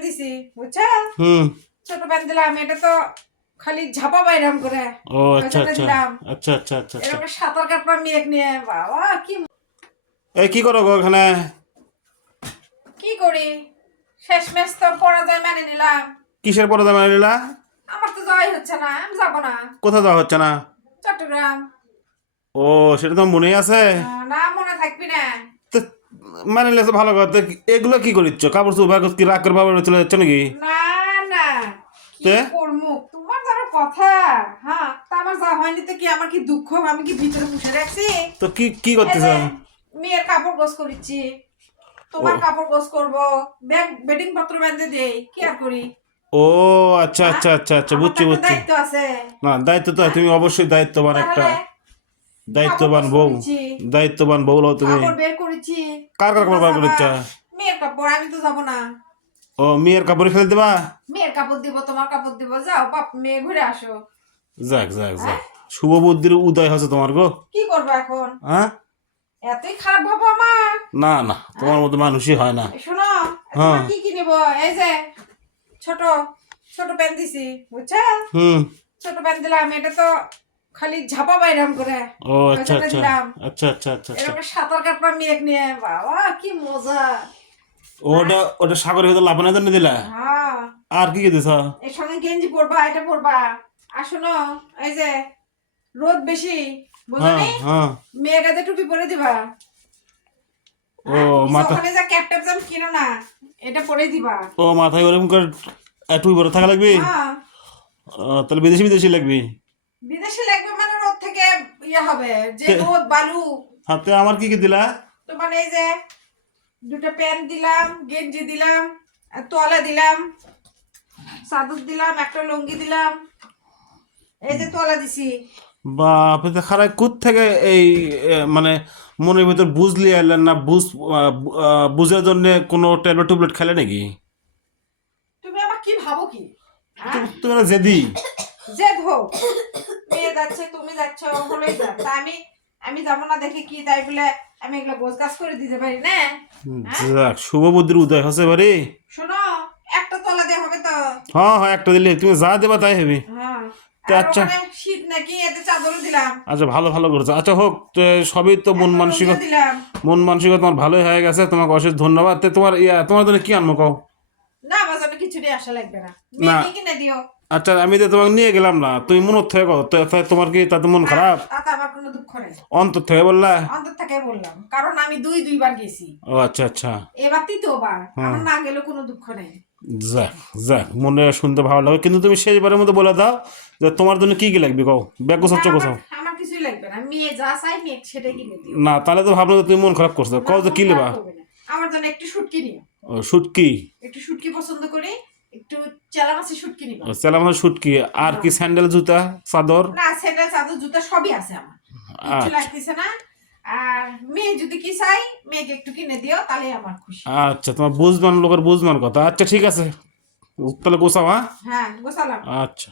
Pant দিছি বুঝছো? হুম। ছোট প্যান্ট দিলাম, এটা তো খালি ঝাপা বাইরাম করে। ও আচ্ছা ওইটা আচ্ছা দিলাম। আচ্ছা আচ্ছা আচ্ছা আচ্ছা। এরকম সাঁতার কাটলাম মেঘ নিয়ে, বাবা কি এই কি করো গো এখানে? কি করি, শেষমেশ তো পরাজয় মেনে নিলাম। কিসের পরে মানে নিলা? আমার তো যাওয়াই হচ্ছে না, আমি যাবো না। কোথাও যাওয়া হচ্ছে না? চট্টগ্রাম। ও সেটা তো মনেই আছে। না মনে থাকবি না। তো মানে নিলে ভালো কথা। এগুলো কি করিচ্ছ? কাপড় চোপড় কি রাগ করে বাবার চলে যাচ্ছে নাকি? না না, কি তে? করবো, তোমার যারা কথা। হ্যাঁ, তা আমার যা হয়নি তো কি, আমার কি দুঃখ, আমি কি ভিতরে পুষে রাখছি? তো কি কি এই করতেছ? যে, মেয়ের কাপড় গোছ করিচ্ছি, ও তোমার কাপড় গোছ করবো, ব্যাগ বেডিং পত্র বেঁধে দেই, কি আর করি? ও আচ্ছা হ্যাঁ? আচ্ছা আচ্ছা আচ্ছা, আমার তো বুঝছি একটা বুঝছি। দায়িত্ব আছে। না দায়িত্ব তো হ্যাঁ? তুমি অবশ্যই দায়িত্ববান একটা। তাহলে কাপড় দায়িত্ববান গোছ বউ। করেছি, দায়িত্ববান বউ হলো তুমি। কাপড় বের করেছি। কার কার তোমরা কাপড় বার যাবা, করিচ্ছ? মেয়ের কাপড়, আমি তো যাবো না। ও মেয়ের কাপড় ফেলে দেবা? মেয়ের কাপড় দিব, তোমার কাপড় দিব, যাও বাপ মেয়ে ঘুরে আসো। যাক যাক হ্যাঁ? যাক, শুভ বুদ্ধির উদয় হচ্ছে তোমার গো। কি করবো এখন? হ্যাঁ? এতই খারাপ ভাবো আমার? না না, তোমার মতো মানুষই হয় না। এই শোনো, হ্যাঁ। তোমার কি কি নিব? এই যে ছোট ছোট প্যান্ট দিছি বুঝছো? হুম। ছোট প্যান্ট দিলাম, এটা তো খালি ঝাপা বাইরাম করে। ও আচ্ছা ওইটা আচ্ছা দিলাম। আচ্ছা আচ্ছা আচ্ছা আচ্ছা। এরকম সাঁতার কাটলাম মেঘ নিয়ে, বাবা কি মজা। ওটা ওটা সাগরের ভিতর লাফানোর জন্য দিলা? হ্যাঁ, আর কি কি দিছ? এর সঙ্গে গেঞ্জি পরবা, এটা পরবা। আর শোনো, এই যে রোদ বেশি, বুঝো হ্যাঁ নি? হ্যাঁ। মেয়ে গাতে টুপি পরে দিবা। ও মাথা, ওখানে যা ক্যাপ ট্যাপ কিনো না, এটা পরে দিবা। ও মাথায় ওরকম করে একটু বড় থাকা লাগবে? হ্যাঁ, তাহলে বিদেশি বিদেশি লাগবে। বিদেশি লাগবে মানে রোদ থেকে ইয়ে হবে, যে তে- রোদ বালু। হাতে আমার কি কি দিলা? তোমার এই যে দুটো প্যান্ট দিলাম, গেঞ্জি দিলাম, আর তোয়ালে দিলাম, চাদর দিলাম, একটা লুঙ্গি দিলাম, এই যে তোয়ালে দিছি। বাপ রে, খারাপ কোথ থেকে এই মানে মনের ভিতর বুঝলি আইলেন না? বুঝার জন্য কোনো ট্যাবলেট টুবলেট খেলে নাকি? তুমি আমার কি ভাবো কি? হ্যাঁ? তোমরা জেদি। যে হোক, মেয়ে যাচ্ছে, তুমি যাচ্ছ, হলেই যা। তা আমি আমি যাবো না দেখে কি তাই বলে আমি এগুলো গোছ গাছ করে দিতে পারি না? হ্যাঁ? যাক, শুভ বুদ্ধির উদয় হচ্ছে বাড়ি। শোনো, একটা তলা দিয়ে হবে তো? হ্যাঁ হ্যাঁ, একটা দিলে তুমি যা দেবা তাই হবে। হ্যাঁ। তো আর আচ্ছা ওখানে শীত নাকি, এতে চাদরও দিলাম, আচ্ছা, ভালো ভালো করেছো। আচ্ছা হোক, তো সবই তো মন একটা মানসিকতা, লুঙ্গিও দিলাম। মন মানসিকতা তোমার ভালোই হয়ে গেছে। তোমাকে অশেষ ধন্যবাদ। তো তোমার তোমার জন্য কি আনবো কও? না, আমার জন্য কিছু নিয়ে আসা লাগবে না, না মেয়েকে কিনে দিও। আচ্ছা, আমি তো তোমাকে নিয়ে গেলাম না, তুমি মনের থেকে কও তো, তোমার কি তাতে মন না, খারাপ? তাতে আমার কোনো দুঃখ নেই। অন্তর থেকে বললা? অন্তর থেকে বললাম, কারণ আমি দুইবার গেছি, ও আচ্ছা আচ্ছা। এবার তৃতীয়বার, হ্যাঁ। আমার না গেলে কোনো দুঃখ নেই। যাক যাক, মনে শুনতে ভালো লাগে। কিন্তু তুমি শেষবারের মতো বলে দাও যে তোমার জন্য কি কি লাগবে কও, ব্যাগ গোছাচ্ছ না, গোছাও। আমার কিছুই লাগবে না, মেয়ে যা চাই মেয়ে সেটাই কিনে দিও। না তাহলে তো ভাবলো যে তুমি মন খারাপ করছো। না, কও যে কি মন নেবা? খারাপ করবে না। আমার জন্য একটু শুটকি নিও। ও শুটকি? একটু শুটকি পছন্দ করি, একটু চেলা মাছের শুটকি নিবা। সেলাম শুটকি। আর কি স্যান্ডেল, জুতা, চাদর? না, স্যান্ডেল চাদর জুতা সবই আছে আমার, কিছু আচ্ছা লাগতেছে না। আর মেয়ে যদি কি চাই, মেয়েকে একটু কিনে দিও, তাহলে আমার খুশি। আচ্ছা, তোমার বুঝবান লোকের বুঝবান কথা। আচ্ছা ঠিক আছে, তাহলে গোছাও। হ্যাঁ হ্যাঁ, গোছালাম। আচ্ছা।